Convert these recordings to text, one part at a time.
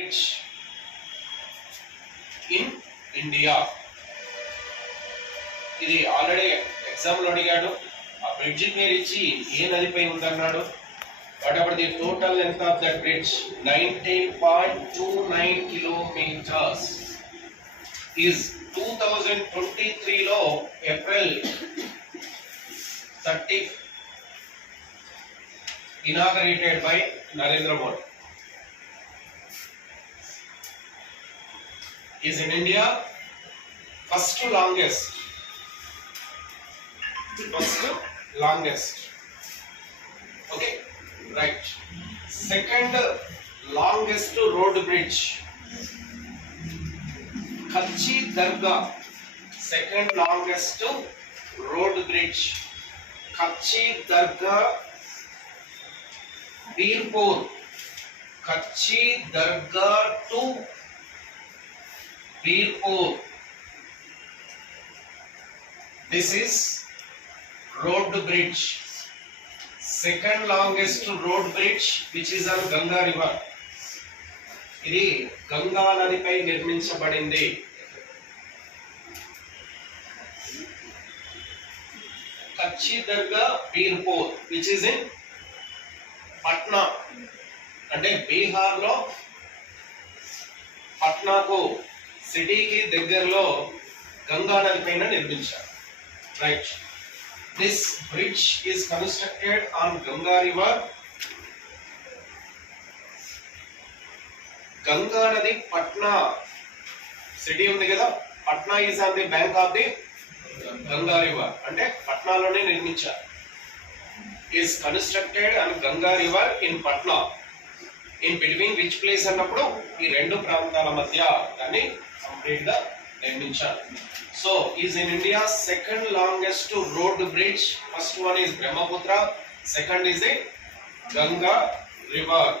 bridge in India. ఇది already exam లో అడిగాడు. ఆ బ్రిడ్జ్ పేరు ఇచ్చి ఏ నదిపై ఉందన్నాడు. Whatever the total length of that bridge 19.29 kilometers is 2023 లో April 30 inaugurated by Narendra Modi. Is in India first longest. Okay, right. Second longest road bridge, Kachchi Dargah. Second longest road bridge, Kachchi Dargah, Birpur. Kachchi Dargah to Birpur. This is road bridge. Second longest road bridge which is on Ganga river. ఇది గంగా నదిపై నిర్మించబడింది. కచ్చి దర్గా Birpur which is in Patna, అంటే బీహార్ లో పట్నాకు సిటీకి దగ్గరలో గంగా నది పైన నిర్మించారు. Right. This bridge is constructed on Ganga రివర్. గంగా నది పట్నా సిటీ ఉంది కదా, Patna is on the bank of the Ganga రివర్, అంటే పట్నాలోనే నిర్మించారు. Is constructed on Ganga river in Patna. In between which place అన్నప్పుడు ఈ రెండు ప్రాంతాల మధ్య దాన్ని కంప్లీట్ గా నిర్మించారు. So is in India second longest road bridge. First one is Brahmaputra, second is a Ganga river.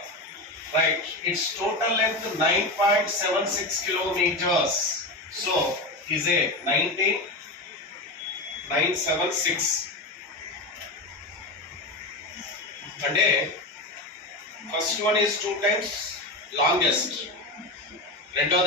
Right. It's total length 9.76 kilometers. So is a 976. అంటే first one is 2 times longest, రెండో